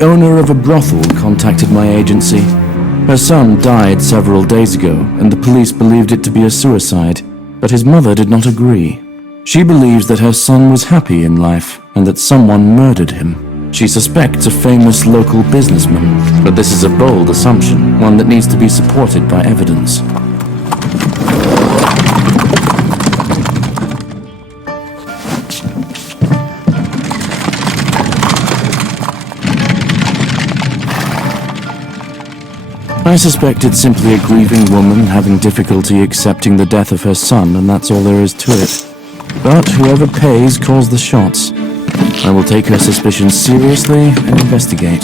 The owner of a brothel contacted my agency. Her son died several days ago, and the police believed it to be a suicide, but his mother did not agree. She believes that her son was happy in life, and that someone murdered him. She suspects a famous local businessman, but this is a bold assumption, one that needs to be supported by evidence. I suspect it's simply a grieving woman having difficulty accepting the death of her son, and that's all there is to it. But whoever pays calls the shots. I will take her suspicions seriously and investigate.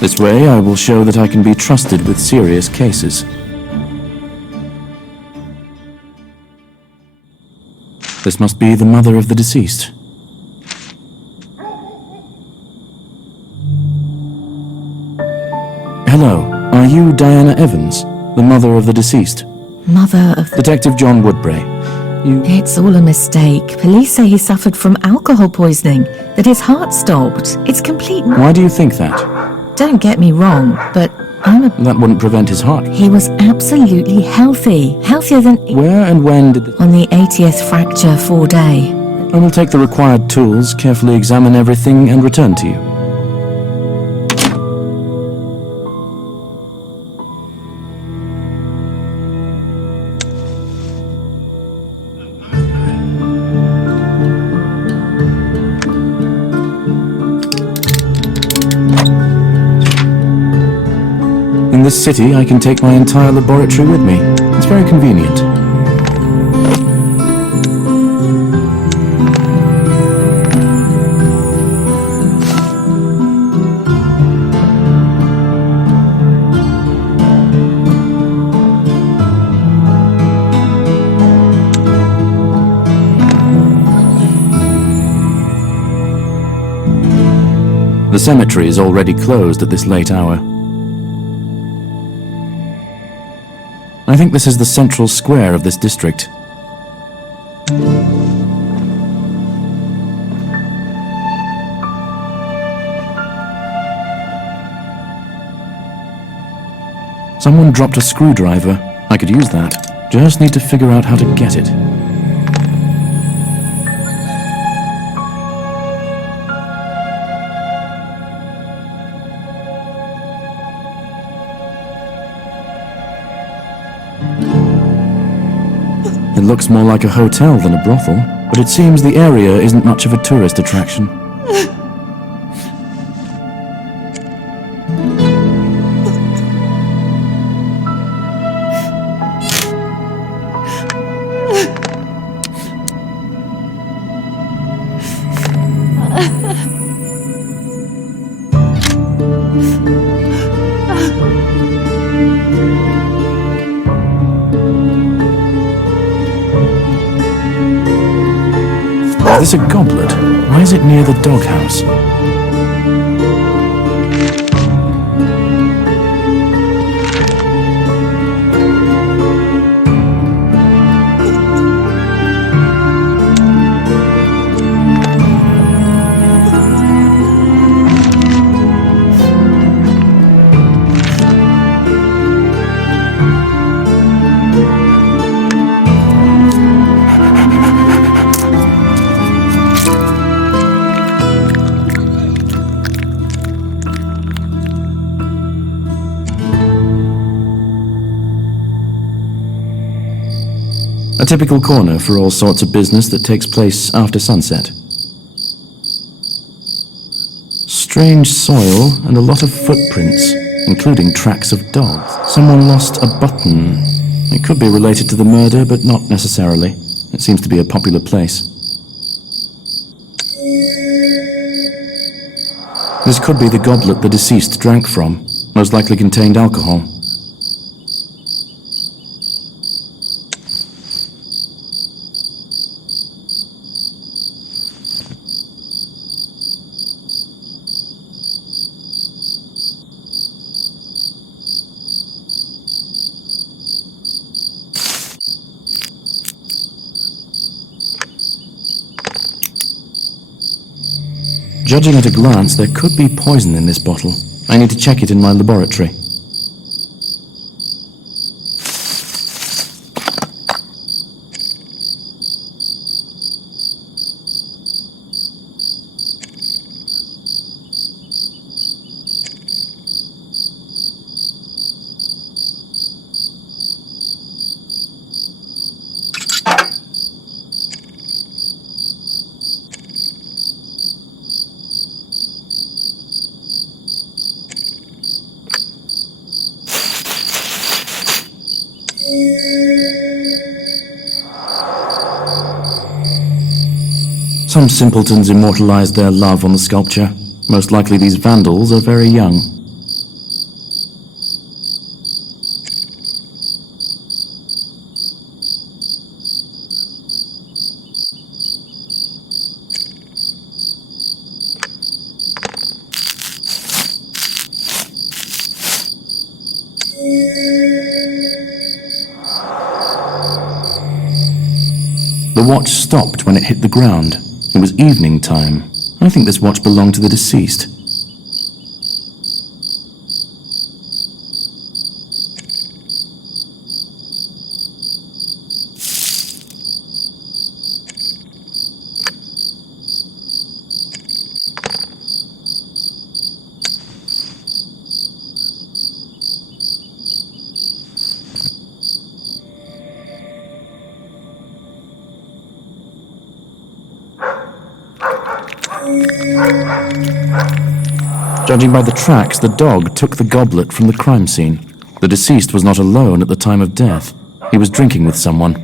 This way, I will show that I can be trusted with serious cases. This must be the mother of the deceased. Hello. Are you Diana Evans, the mother of the deceased? Mother of... Detective John Woodbury. It's all a mistake. Police say he suffered from alcohol poisoning, that his heart stopped. It's complete... Why do you think that? Don't get me wrong, but That wouldn't prevent his heart. He was absolutely healthy. Healthier than... Where and when did On the 80th fracture 4-day. I will take the required tools, carefully examine everything, and return to you. In this city, I can take my entire laboratory with me. It's very convenient. The cemetery is already closed at this late hour. I think this is the central square of this district. Someone dropped a screwdriver. I could use that. Just need to figure out how to get it. It looks more like a hotel than a brothel, but it seems the area isn't much of a tourist attraction. Is this a goblet? Why is it near the doghouse? A typical corner for all sorts of business that takes place after sunset. Strange soil and a lot of footprints, including tracks of dogs. Someone lost a button. It could be related to the murder, but not necessarily. It seems to be a popular place. This could be the goblet the deceased drank from. Most likely contained alcohol. Judging at a glance, there could be poison in this bottle. I need to check it in my laboratory. Some simpletons immortalized their love on the sculpture. Most likely these vandals are very young. The watch stopped when it hit the ground. It was evening time. I think this watch belonged to the deceased. Judging by the tracks, the dog took the goblet from the crime scene. The deceased was not alone at the time of death. He was drinking with someone.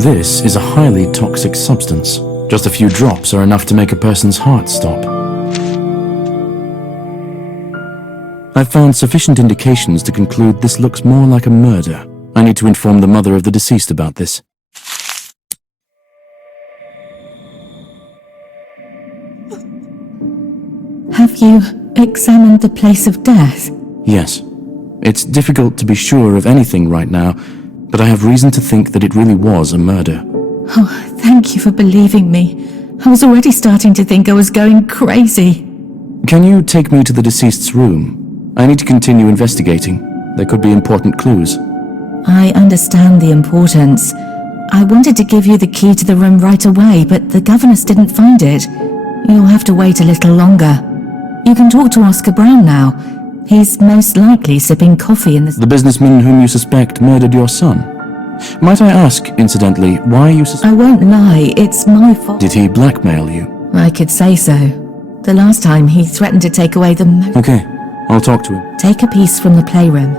This is a highly toxic substance. Just a few drops are enough to make a person's heart stop. I've found sufficient indications to conclude this looks more like a murder. I need to inform the mother of the deceased about this. Have you examined the place of death? Yes. It's difficult to be sure of anything right now, but I have reason to think that it really was a murder. Oh, thank you for believing me. I was already starting to think I was going crazy. Can you take me to the deceased's room? I need to continue investigating. There could be important clues. I understand the importance. I wanted to give you the key to the room right away, but the governess didn't find it. You'll have to wait a little longer. You can talk to Oscar Brown now. He's most likely sipping coffee in The businessman whom you suspect murdered your son. Might I ask, incidentally, why you I won't lie, it's my fault. Did he blackmail you? I could say so. The last time he threatened to take away the Okay, I'll talk to him. Take a piece from the playroom.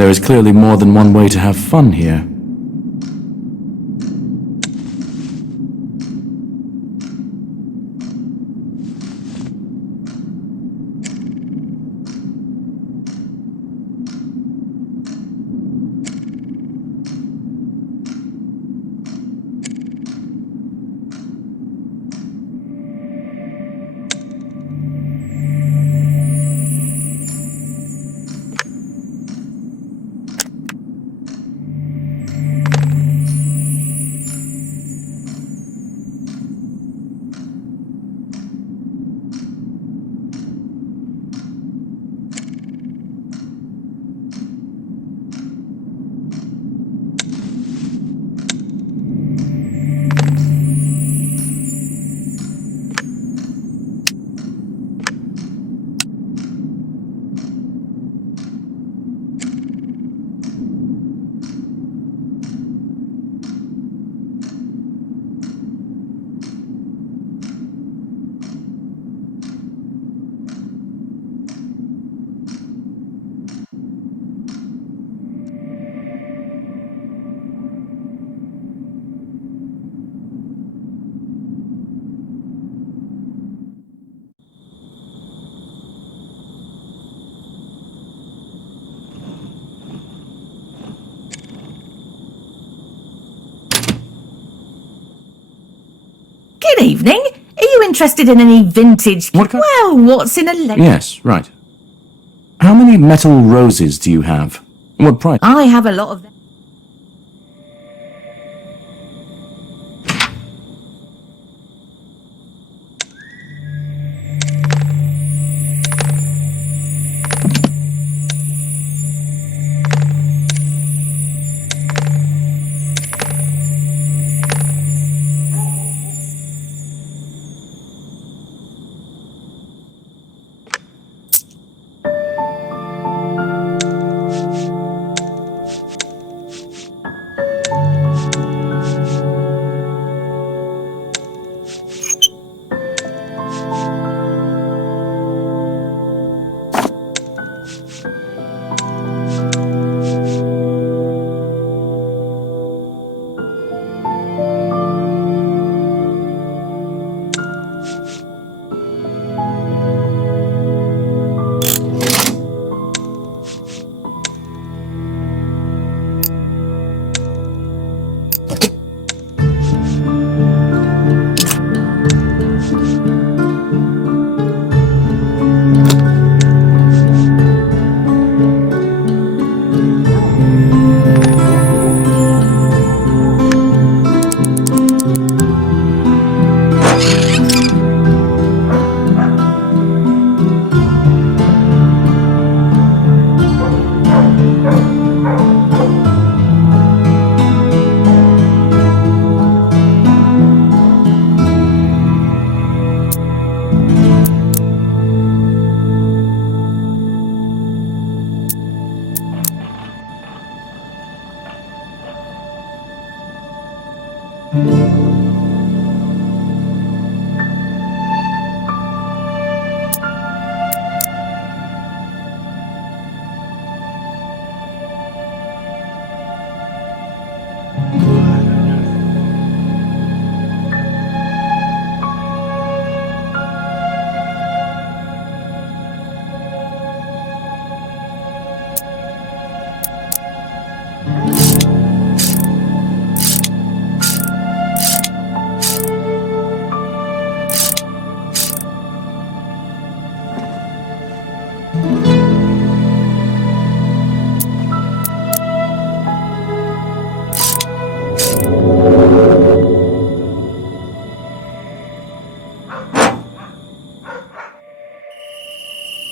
There is clearly more than one way to have fun here. Good evening. Are you interested in any vintage... What kind- Well, what's in a... Yes, right. How many metal roses do you have? What price? I have a lot of them.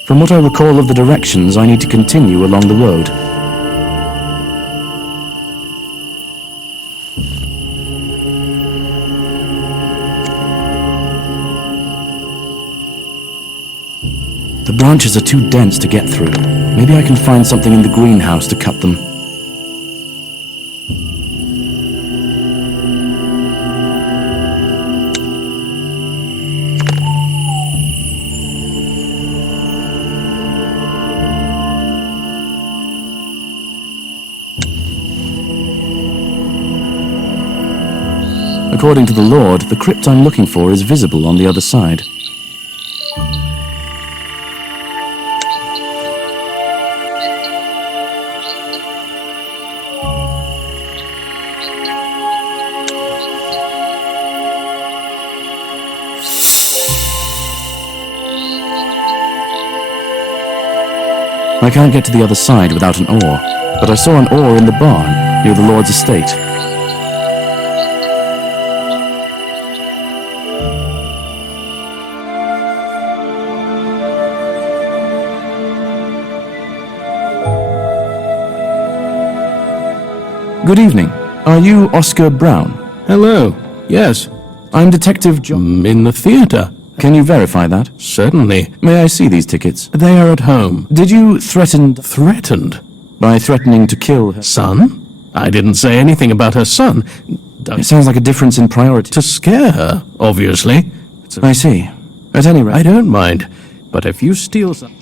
From what I recall of the directions, I need to continue along the road. The branches are too dense to get through. Maybe I can find something in the greenhouse to cut them. According to the Lord, the crypt I'm looking for is visible on the other side. I can't get to the other side without an oar, but I saw an oar in the barn near the Lord's estate. Good evening. Are you Oscar Brown? Hello. Yes. I'm Detective John. In the theater. Can you verify that? Certainly. May I see these tickets? They are at home. Did you threaten... Threatened? by threatening to kill her Son? I didn't say anything about her son. It sounds like a difference in priority. To scare her, obviously. I see. At any rate... I don't mind. But if you steal something...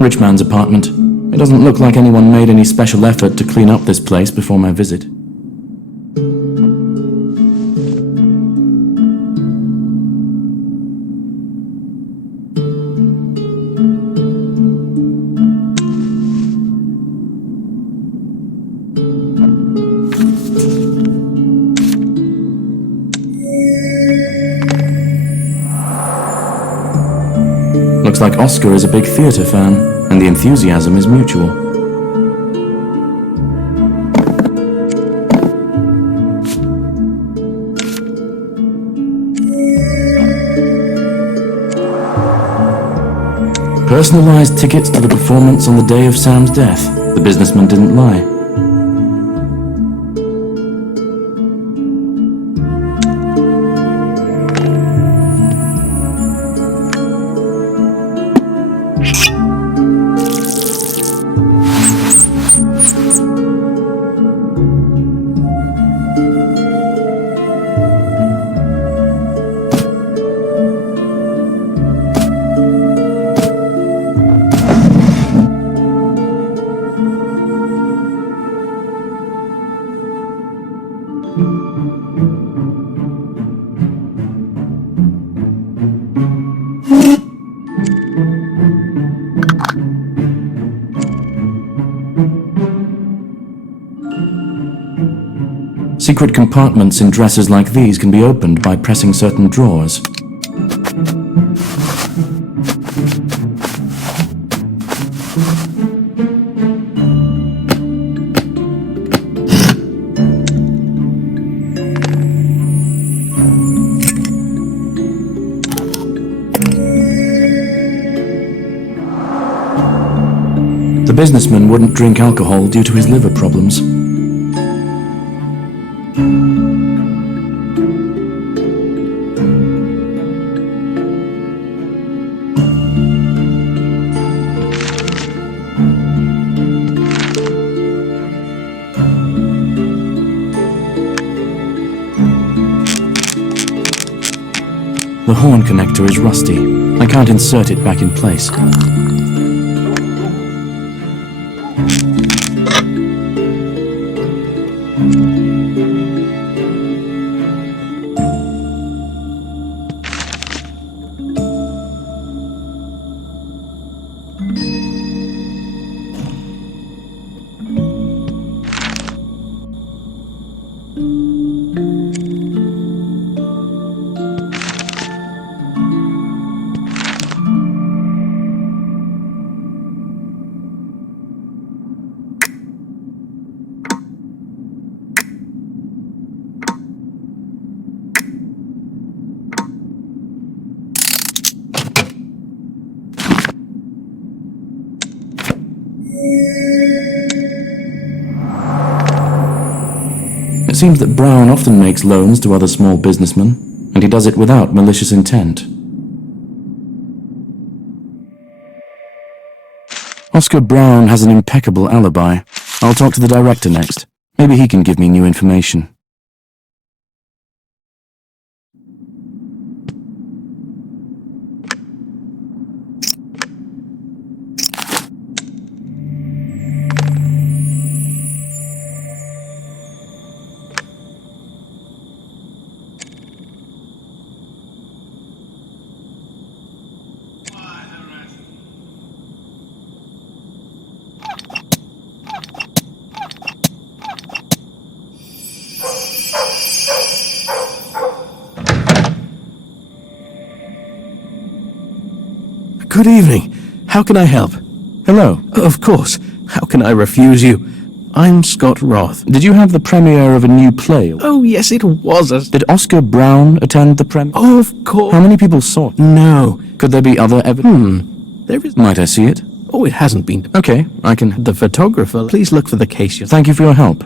Rich man's apartment. It doesn't look like anyone made any special effort to clean up this place before my visit. Looks like Oscar is a big theater fan, and the enthusiasm is mutual. Personalized tickets to the performance on the day of Sam's death. The businessman didn't lie. Secret compartments in dresses like these can be opened by pressing certain drawers. The businessman wouldn't drink alcohol due to his liver problems. The horn connector is rusty. I can't insert it back in place. seems that Brown often makes loans to other small businessmen, and he does it without malicious intent. Oscar Brown has an impeccable alibi. I'll talk to the director next. Maybe he can give me new information. Good evening. How can I help? Hello. Of course. How can I refuse you? I'm Scott Roth. Did you have the premiere of a new play? Oh, yes, it was a... Did Oscar Brown attend the premiere? Oh, of course. How many people saw it? No. Could there be other evidence? There is... Might I see it? Oh, it hasn't been... Okay, I can... The photographer... Please look for the case yourself. Thank you for your help.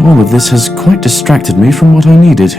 All of this has quite distracted me from what I needed.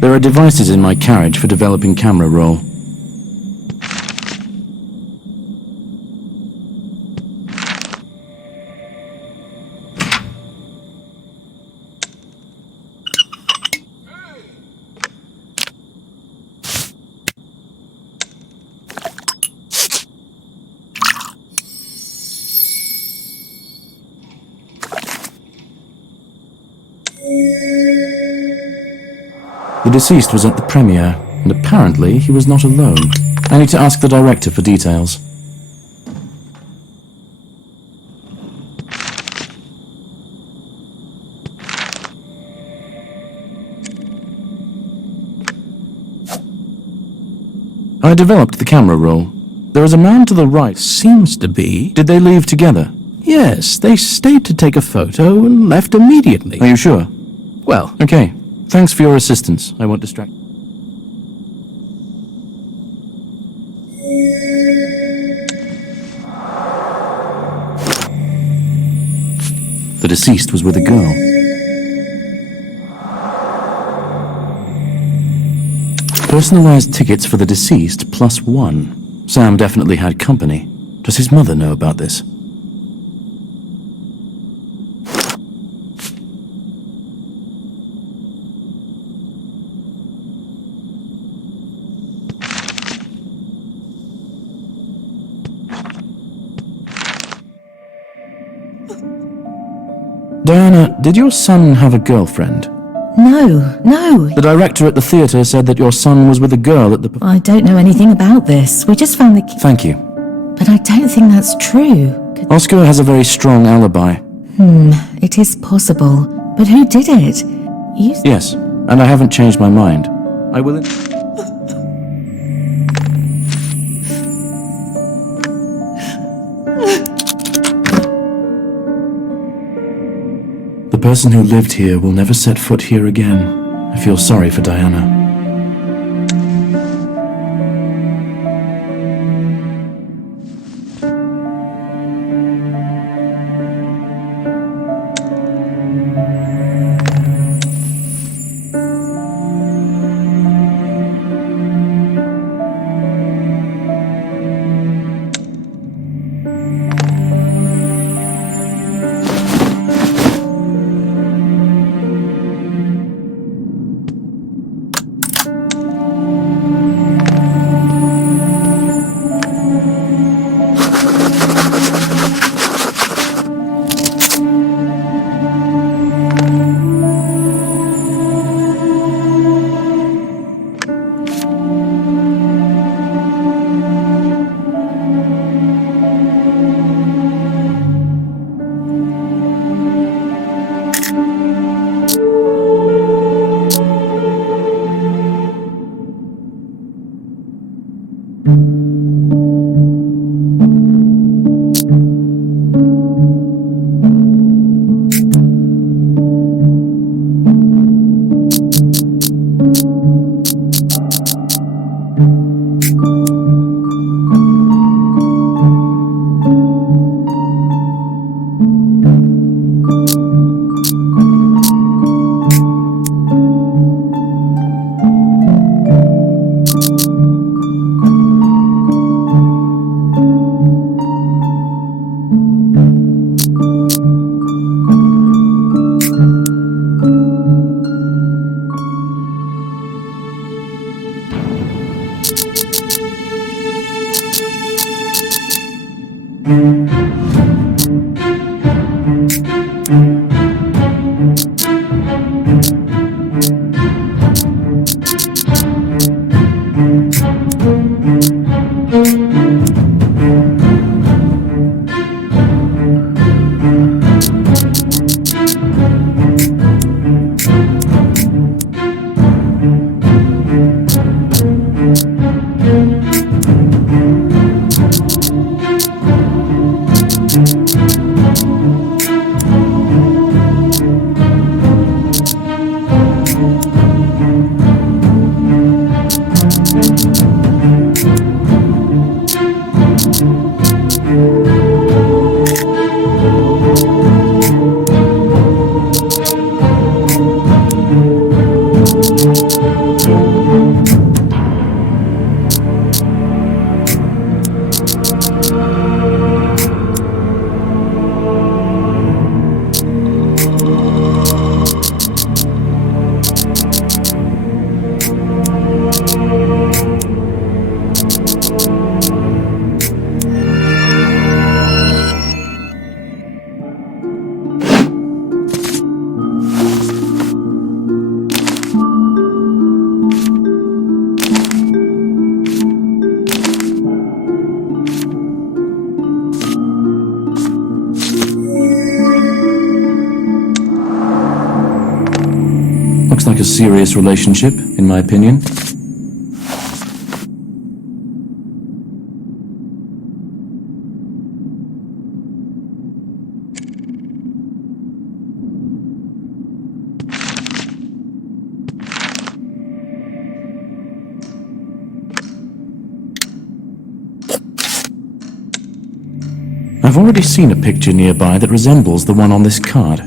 There are devices in my carriage for developing camera roll. The deceased was at the premiere, and apparently he was not alone. I need to ask the director for details. I developed the camera roll. There is a man to the right. Seems to be. Did they leave together? Yes, they stayed to take a photo and left immediately. Are you sure? Well, Okay. Thanks for your assistance. I won't distract. deceased was with a girl. Personalized tickets for the deceased +1. Sam definitely had company. Does his mother know about this? Diana, did your son have a girlfriend? No. The director at the theatre said that your son was with a girl at the... I don't know anything about this. We just found the key. Thank you. But I don't think that's true. Oscar has a very strong alibi. It is possible. But who did it? You... Yes, and I haven't changed my mind. I will... The person who lived here will never set foot here again. I feel sorry for Diana. Looks like a serious relationship, in my opinion. I've already seen a picture nearby that resembles the one on this card.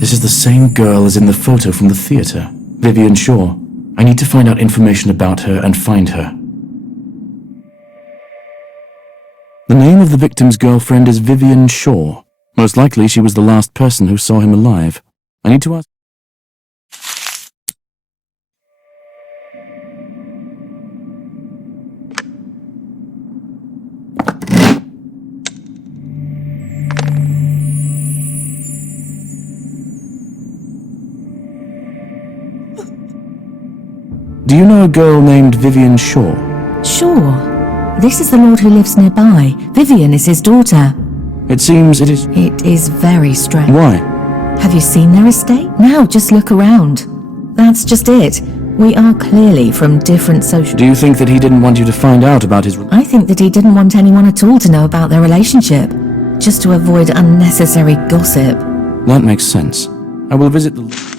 This is the same girl as in the photo from the theater, Vivian Shaw. I need to find out information about her and find her. The name of the victim's girlfriend is Vivian Shaw. Most likely she was the last person who saw him alive. I need to ask... Do you know a girl named Vivian Shaw? Sure. This is the lord who lives nearby. Vivian is his daughter. It seems it is... It is very strange. Why? Have you seen their estate? Now just look around. That's just it. We are clearly from different social... Do you think that he didn't want you to find out about his... I think that he didn't want anyone at all to know about their relationship, just to avoid unnecessary gossip. That makes sense. I will visit the...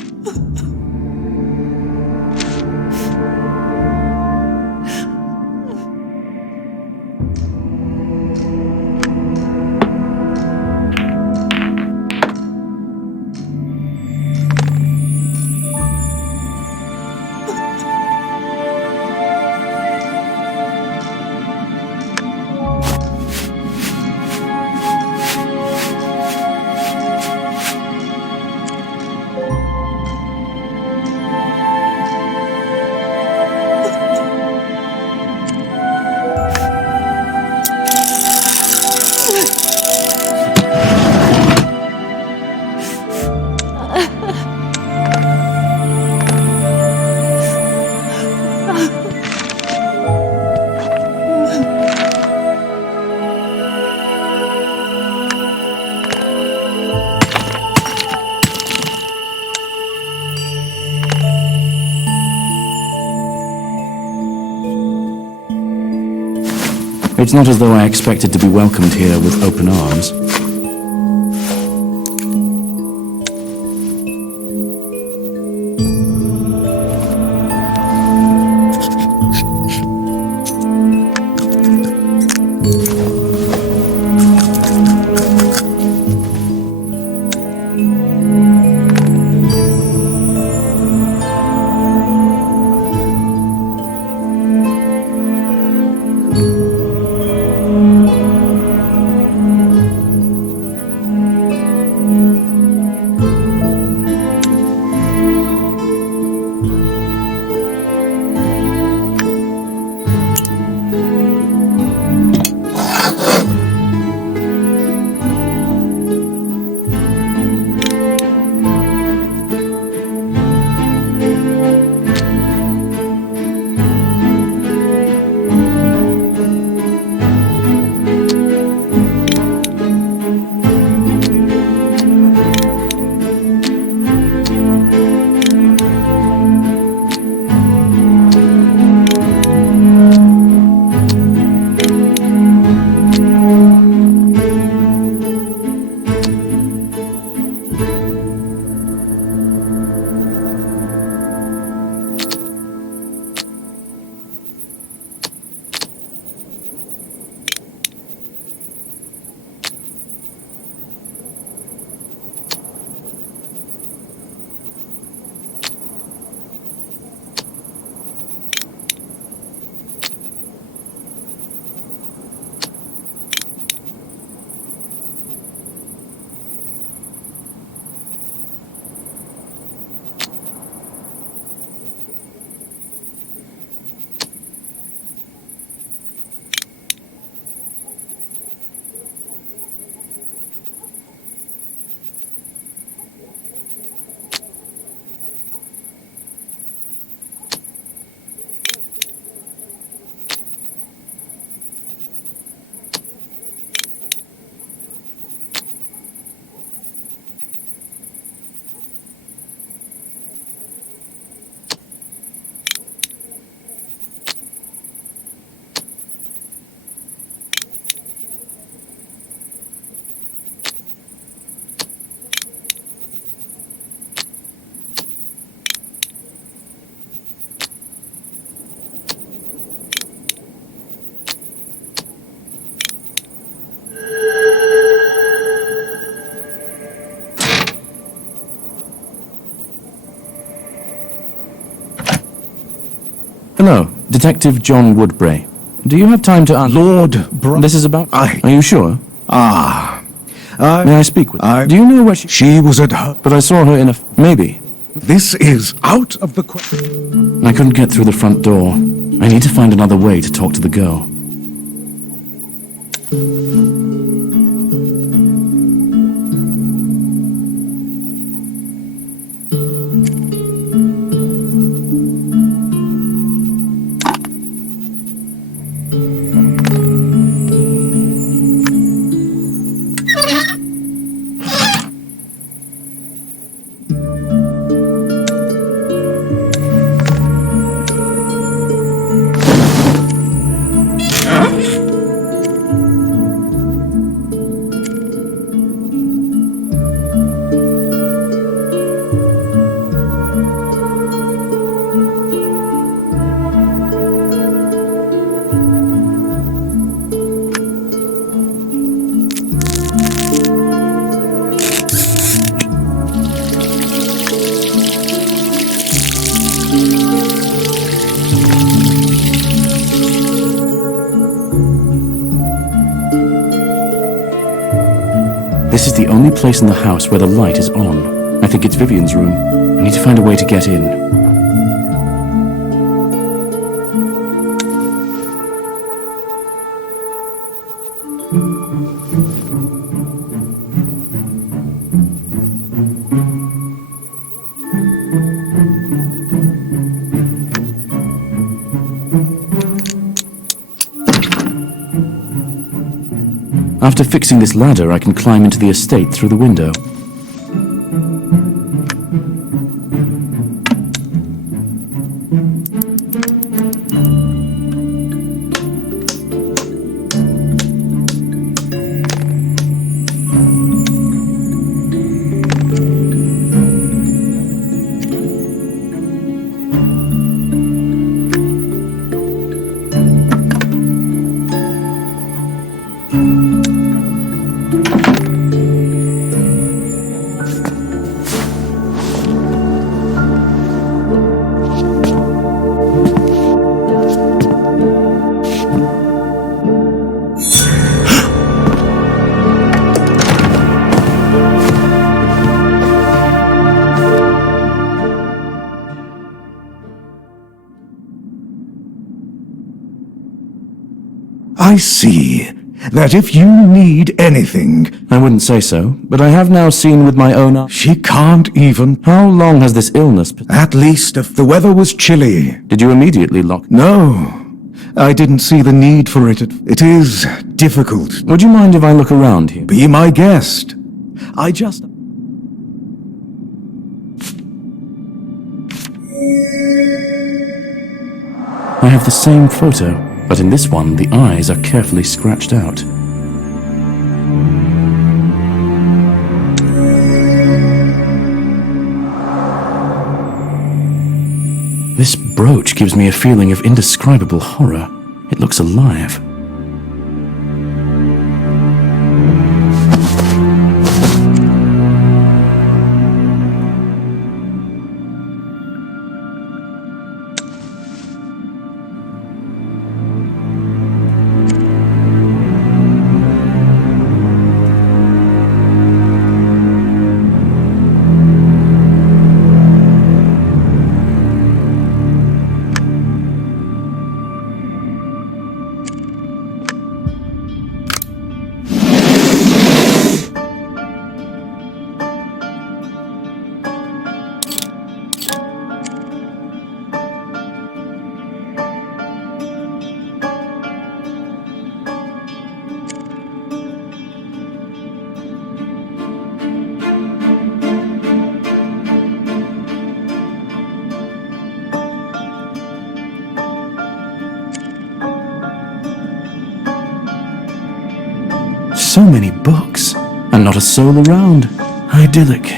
It's not as though I expected to be welcomed here with open arms. Detective John Woodbray. Do you have time to Lord This is about... I- Are you sure? May I speak with her? Do you know where She was at her... But I saw her in a... Maybe. This is out of the question. I couldn't get through the front door. I need to find another way to talk to the girl. This is the only place in the house where the light is on. I think it's Vivian's room. I need to find a way to get in. After fixing this ladder, I can climb into the estate through the window. I see that if you need anything... I wouldn't say so, but I have now seen with my own eyes. She can't even... How long has this illness... At least if the weather was chilly. Did you immediately lock... No, I didn't see the need for it. It is difficult. Would you mind if I look around here? Be my guest. I just... I have the same photo, but in this one, the eyes are carefully scratched out. This brooch gives me a feeling of indescribable horror. It looks alive. So many books, and not a soul around. Idyllic.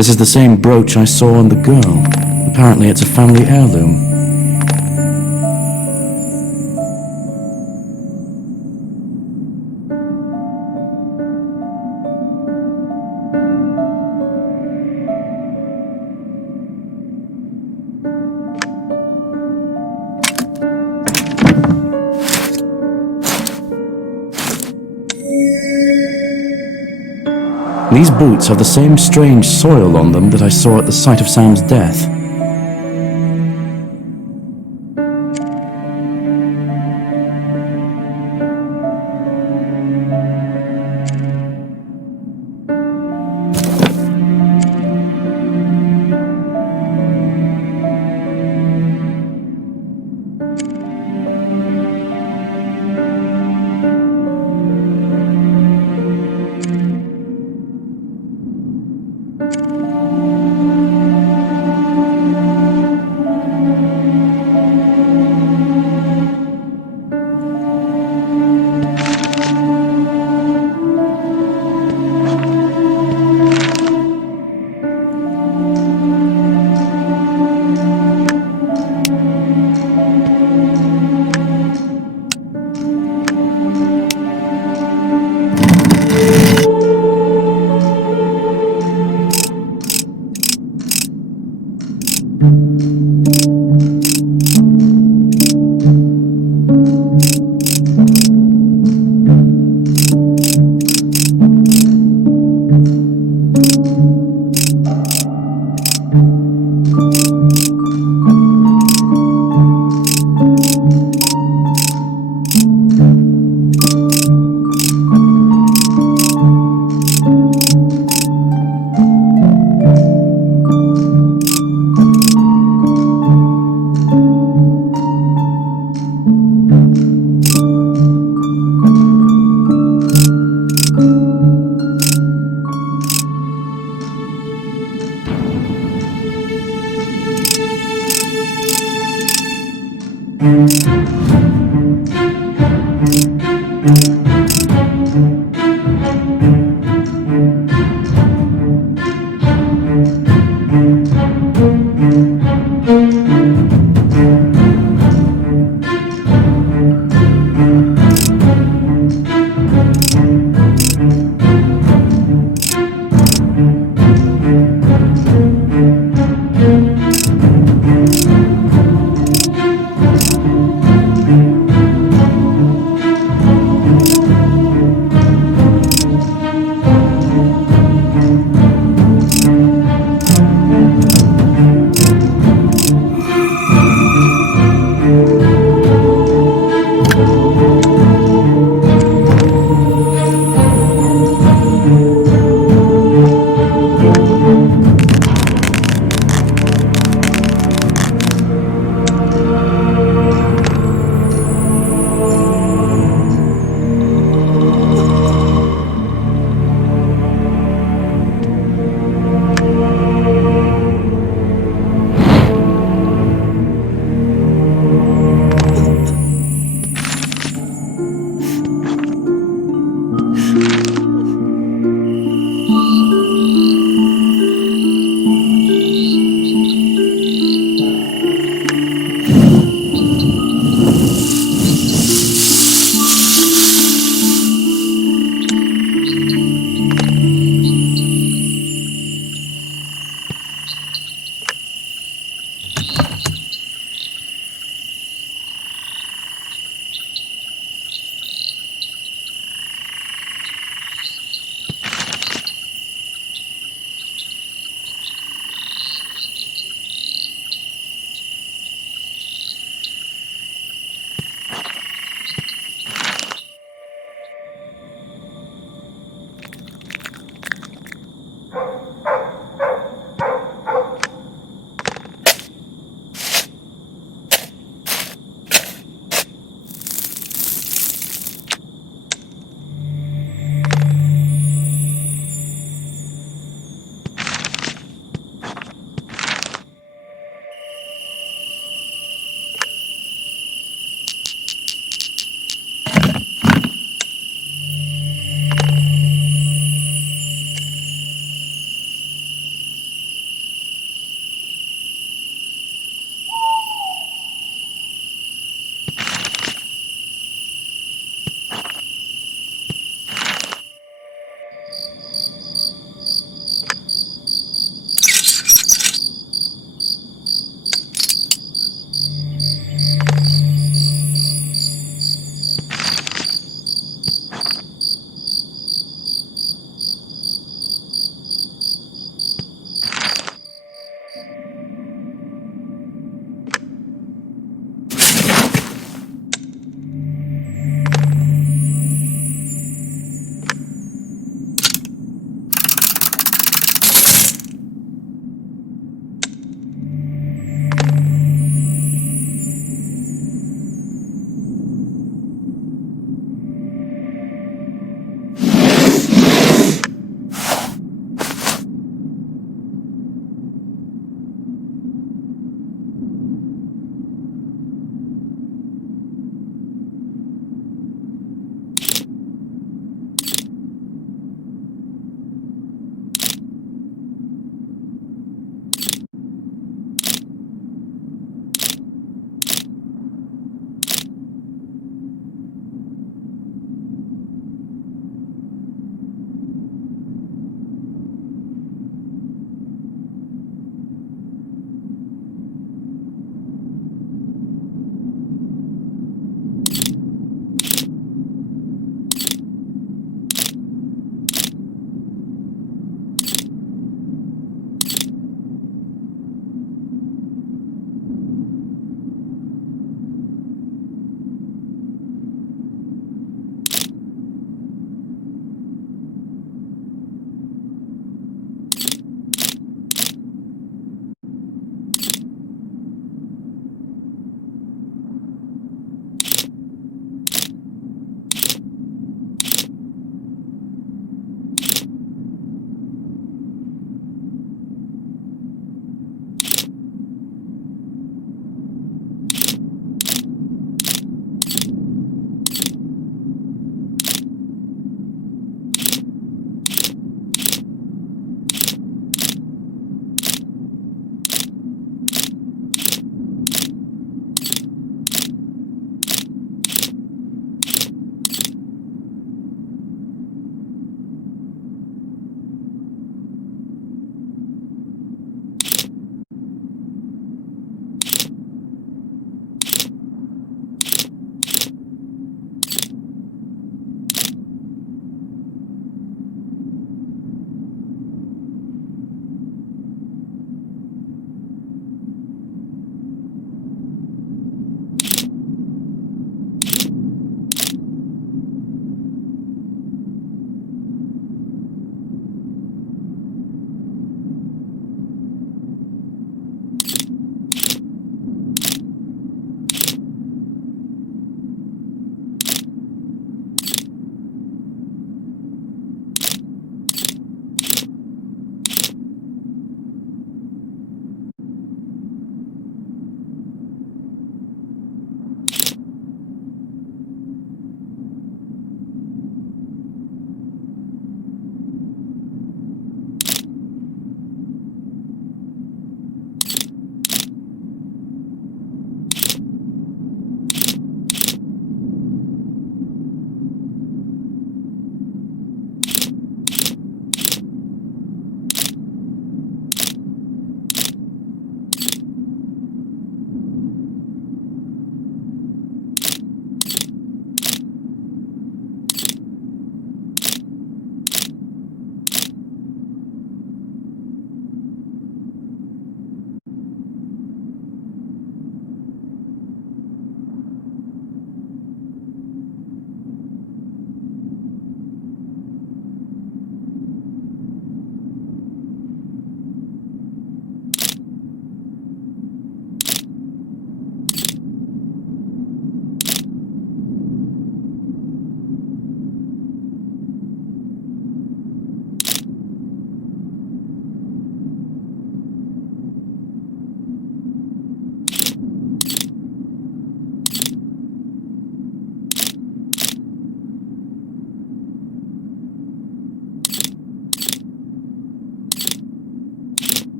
This is the same brooch I saw on the girl. Apparently it's a family heirloom. These boots have the same strange soil on them that I saw at the site of Sam's death.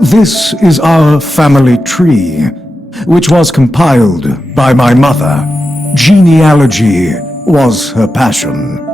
This is our family tree, which was compiled by my mother. Genealogy was her passion.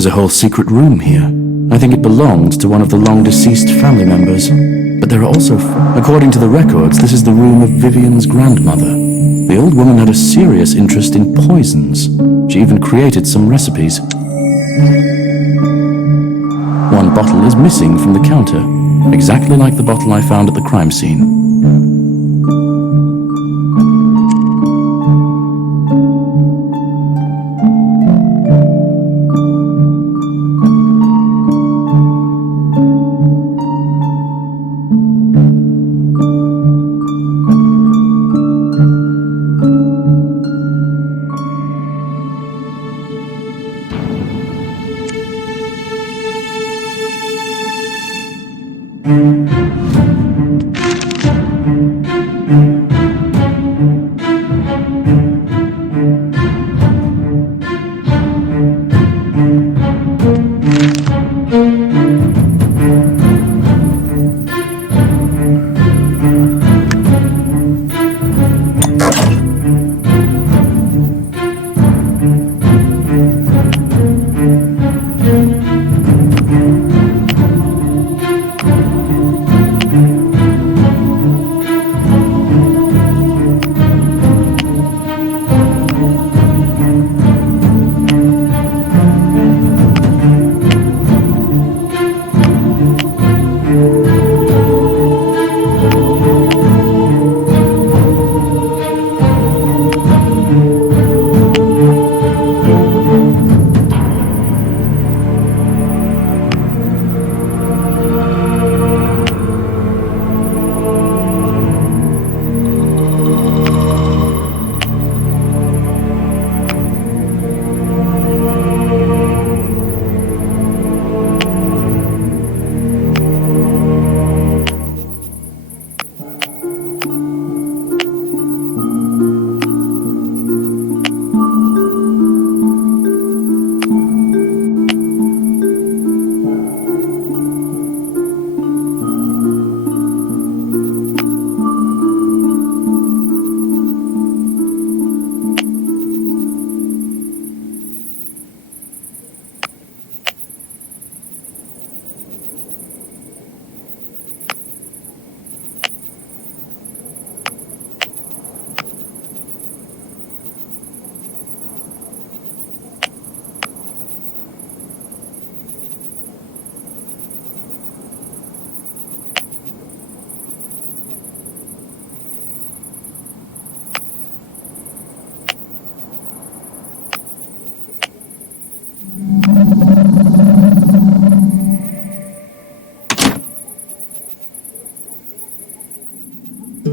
There's a whole secret room here. I think it belonged to one of the long-deceased family members. But there are also... According to the records, this is the room of Vivian's grandmother. The old woman had a serious interest in poisons. She even created some recipes. One bottle is missing from the counter, exactly like the bottle I found at the crime scene.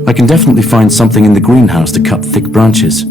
I can definitely find something in the greenhouse to cut thick branches.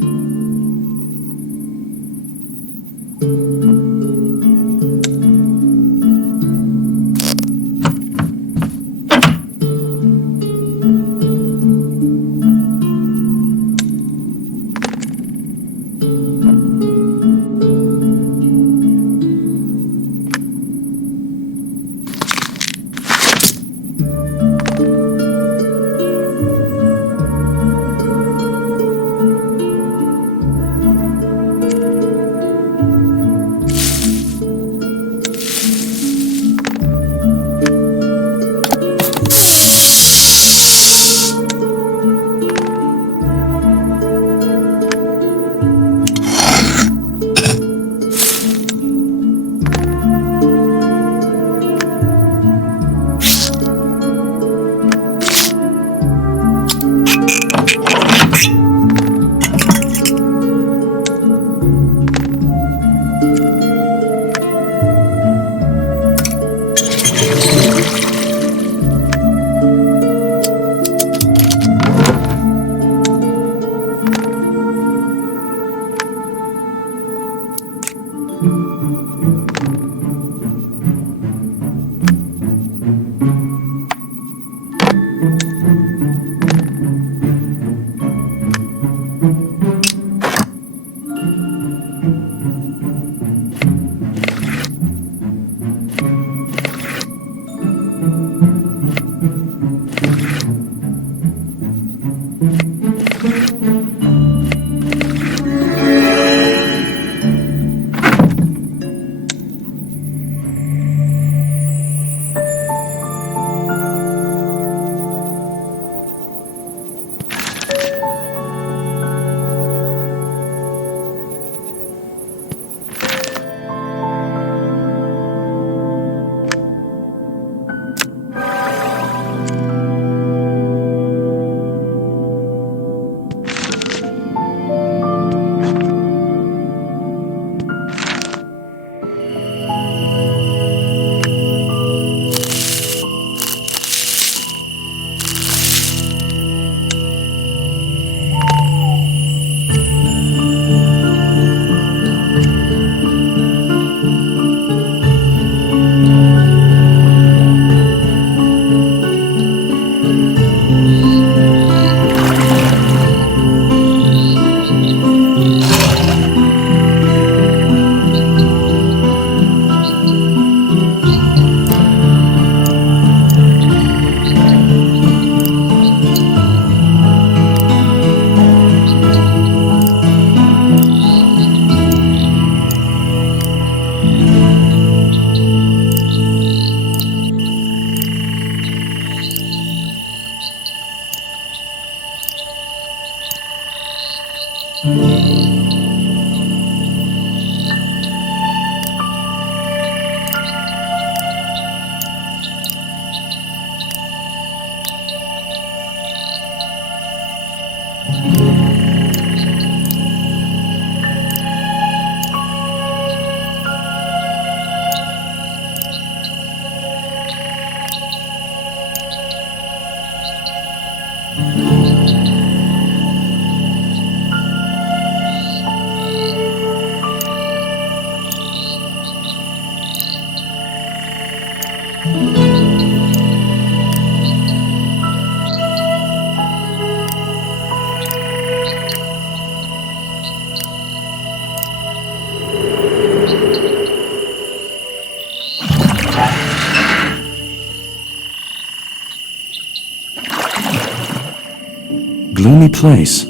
Gloomy place.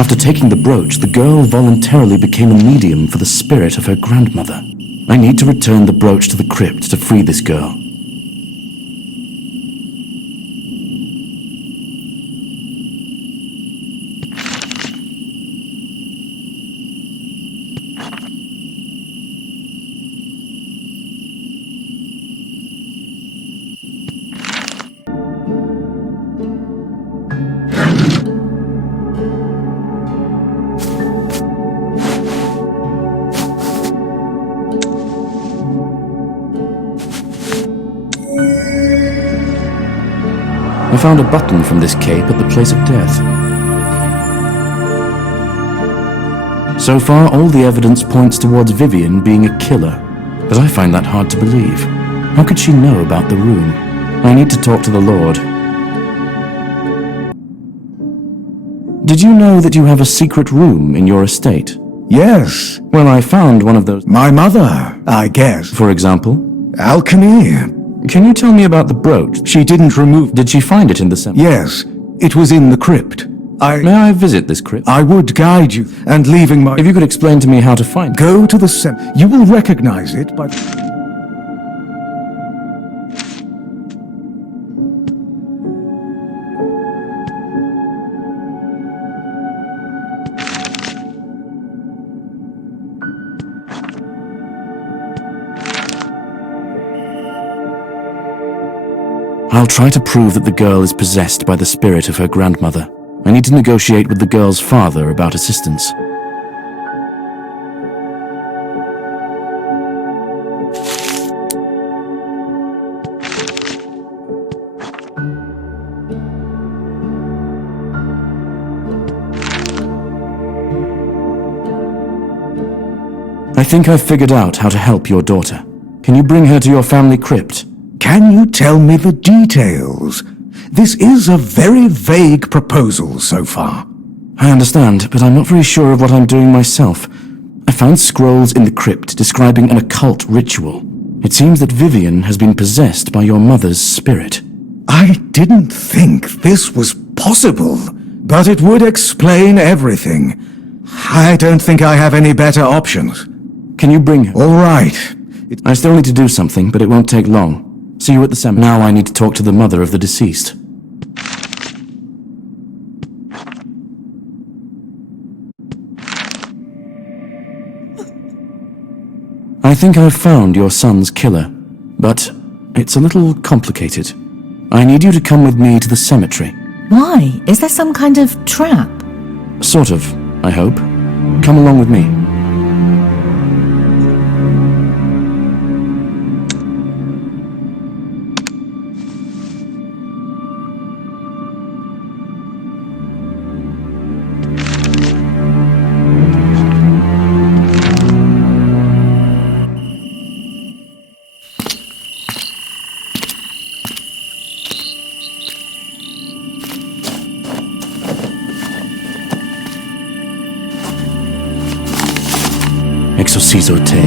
After taking the brooch, the girl voluntarily became a medium for the spirit of her grandmother. I need to return the brooch to the crypt to free this girl. I found a button from this cape at the place of death. So far, all the evidence points towards Vivian being a killer, but I find that hard to believe. How could she know about the room? I need to talk to the Lord. Did you know that you have a secret room in your estate? Yes. Well, I found one of those. My mother, I guess. For example? Alchemy. Can you tell me about the brooch? She didn't remove... Did she find it in the cemetery? Yes, it was in the crypt. May I visit this crypt? I would guide you, and leaving my... If you could explain to me how to find it. Go to the You will recognize it by... I'll try to prove that the girl is possessed by the spirit of her grandmother. I need to negotiate with the girl's father about assistance. I think I've figured out how to help your daughter. Can you bring her to your family crypt? Can you tell me the details? This is a very vague proposal so far. I understand, but I'm not very sure of what I'm doing myself. I found scrolls in the crypt describing an occult ritual. It seems that Vivian has been possessed by your mother's spirit. I didn't think this was possible, but it would explain everything. I don't think I have any better options. Can you bring her? All right. I still need to do something, but it won't take long. See you at the cemetery. Now I need to talk to the mother of the deceased. I think I've found your son's killer, but it's a little complicated. I need you to come with me to the cemetery. Why? Is there some kind of trap? Sort of, I hope. Come along with me. Exorcizo te,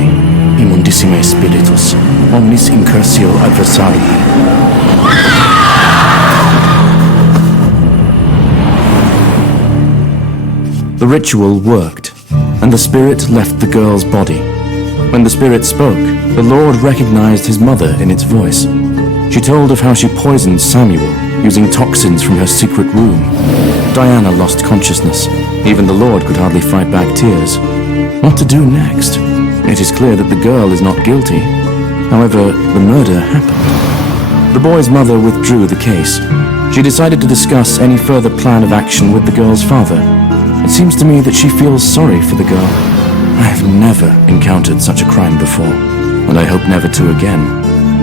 immundissime spiritus, omnis incursio adversarii. The ritual worked, and the spirit left the girl's body. When the spirit spoke, the Lord recognized his mother in its voice. She told of how she poisoned Samuel, using toxins from her secret room. Diana lost consciousness. Even the Lord could hardly fight back tears. What to do next? It is clear that the girl is not guilty. However, the murder happened. The boy's mother withdrew the case. She decided to discuss any further plan of action with the girl's father. It seems to me that she feels sorry for the girl. I have never encountered such a crime before, and I hope never to again.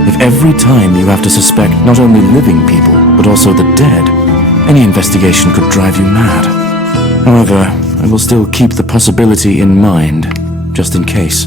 If every time you have to suspect not only living people, but also the dead, any investigation could drive you mad. However, I will still keep the possibility in mind, just in case.